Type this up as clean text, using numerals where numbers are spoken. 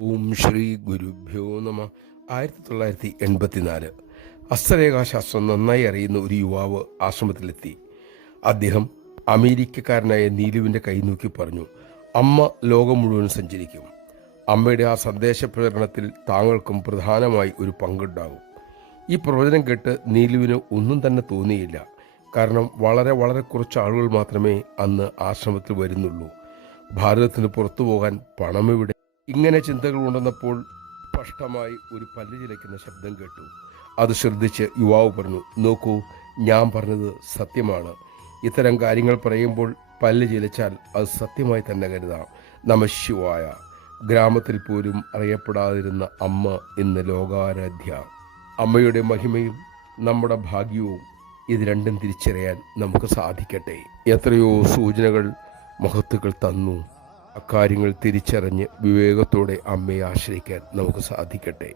ഓം ശ്രീ ഗുരുഭ്യോ നമ. 1984 ഹസ്തരേഖാശാസ്ത്രം നന്നായി അറിയുന്ന ഒരു യുവാവ് ആശ്രമത്തിലെത്തി. അദ്ദേഹം അമേരിക്കക്കാരനായ നീലുവിൻ്റെ കൈ നോക്കി പറഞ്ഞു, അമ്മ ലോകം മുഴുവൻ സഞ്ചരിക്കും. അമ്മയുടെ ആ സന്ദേശ പ്രചരണത്തിൽ താങ്കൾക്കും പ്രധാനമായി ഒരു പങ്കുണ്ടാകും. ഈ പ്രവചനം കേട്ട് നീലുവിന് ഒന്നും തന്നെ തോന്നിയില്ല. കാരണം വളരെ വളരെ കുറച്ച് ആളുകൾ മാത്രമേ അന്ന് ആശ്രമത്തിൽ വരുന്നുള്ളൂ. ഭാരതത്തിന് പുറത്തു പോകാൻ പണമെവിടെ? ഇങ്ങനെ ചിന്തകൾ ഉണ്ടെന്നപ്പോൾ സ്പഷ്ടമായി ഒരു പല്ല് ചിലയ്ക്കുന്ന ശബ്ദം കേട്ടു. അത് ശ്രദ്ധിച്ച് യുവാവ് പറഞ്ഞു, നോക്കൂ, ഞാൻ പറഞ്ഞത് സത്യമാണ്. ഇത്തരം കാര്യങ്ങൾ പറയുമ്പോൾ പല്ല് ചിലച്ചാൽ അത് സത്യമായി തന്നെ കരുതാം. നമഃശിവായ. ഗ്രാമത്തിൽ പോലും അറിയപ്പെടാതിരുന്ന അമ്മ ഇന്ന് ലോകാരാധ്യ. അമ്മയുടെ മഹിമയും നമ്മുടെ ഭാഗ്യവും ഇത് രണ്ടും തിരിച്ചറിയാൻ നമുക്ക് സാധിക്കട്ടെ. എത്രയോ സൂചനകൾ മഹത്തുക്കൾ തന്നു. അക്കാര്യങ്ങൾ തിരിച്ചറിഞ്ഞ് വിവേകത്തോടെ അമ്മയെ ആശ്രയിക്കാൻ നമുക്ക് സാധിക്കട്ടെ.